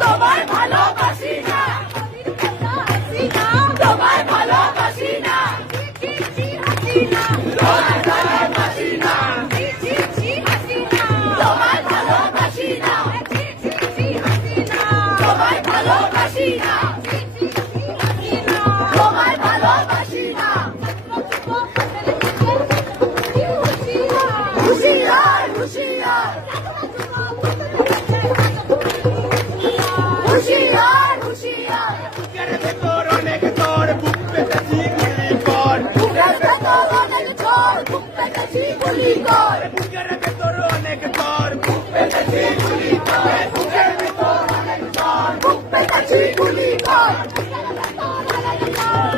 তোমায় ভালোবাসি না, তোমায় ভালোবাসি না, তোমায় ভালোবাসি না, তোমায় ভালোবাসি না, তোমায় ভালোবাসি না, তোমায় ভালোবাসি না। হুশিয়ার হুশিয়ার হুশিয়ার হুশিয়ার, বুকের ভেতর অনেক ঝড়, বুক পেতেছি গুলি কর। বুকের ভেতর অনেক ঝড়, বুক পেতেছি গুলি কর। বুকের ভেতর অনেক ঝড়, বুক পেতেছি গুলি কর। বুকের ভেতর অনেক ঝড়, বুক পেতেছি গুলি কর,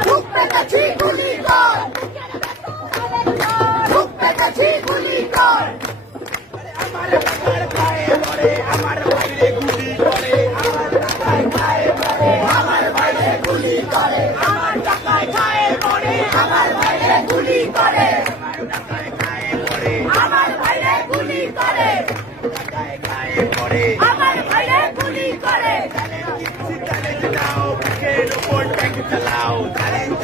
বুক পেতেছি গুলি কর, বুক পেতেছি গুলি কর। আমার টাকার গায়ে পড়ে, আমার বাইরে গুলি করে। আমার টাকায় গায়ে পড়ে, আমার বাইরে গুলি করে, আমার টাকায় গায়ে পড়ে, আমার বাইরে গুলি করে, আমার টাকায় গায়ে পড়ে, আমার বাইরে গুলি করে, টাকায় গায়ে পড়ে। আমার বাইরে গুলি করে। চ্যালেঞ্জ নাও, বুকের ওপর ট্যাঙ্ক চালাও। চ্যালেঞ্জ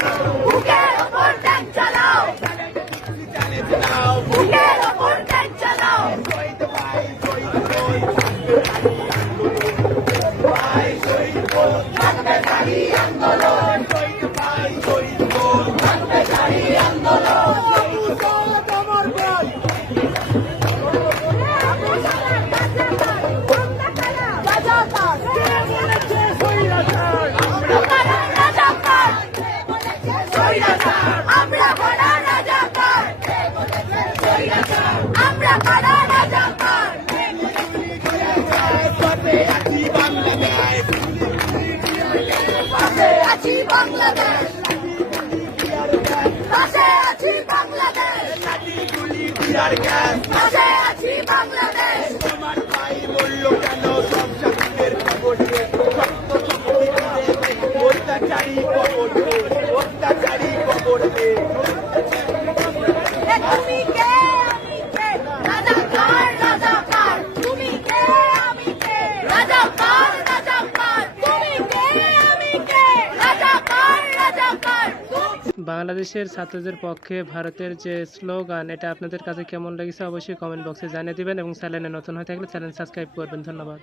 নাও, বুকের ওপর ট্যাঙ্ক চালাও, চ্যালেঞ্জ নাও। বুকের ওপর ট্যাঙ্ক চালাও। শহীদ ভাই, শহীদ বল, ভাই শহীদ বল, থাকবে জারি আন্দোলন, শহীদ ভাই শহীদ বল। থাকবে জারি আন্দোলন। রাজাকার, আমরা কারা রাজাকার, আমরা কারা রাজাকার, আমরা কারা রাজাকার। পাশে আছি বাংলাদেশ, পাশে আছি বাংলাদেশ, পাশে আছি বাংলাদেশ, লাঠি গুলি টিয়ার গ্যাস। পাশে আছি বাংলাদেশ। তোমার ভাই বললো কেন সব শহীদের খবর দে। রক্ত শক্তি দে, অত্যাচারী খবর দে, অত্যাচারী খবর দে। তুমি কে আমি কে, রাজাকার রাজাকার, তুমি কে আমি কে, রাজাকার রাজাকার, তুমি কে আমি কে, রাজাকার রাজাকার। বাংলাদেশের ছাত্রদের পক্ষে ভারতের যে স্লোগান, এটা আপনাদের কাছে কেমন লেগেছে অবশ্যই কমেন্ট বক্সে জানিয়ে দিবেন এবং চ্যানেলে নতুন হয়ে থাকলে চ্যানেল সাবস্ক্রাইব করবেন। ধন্যবাদ।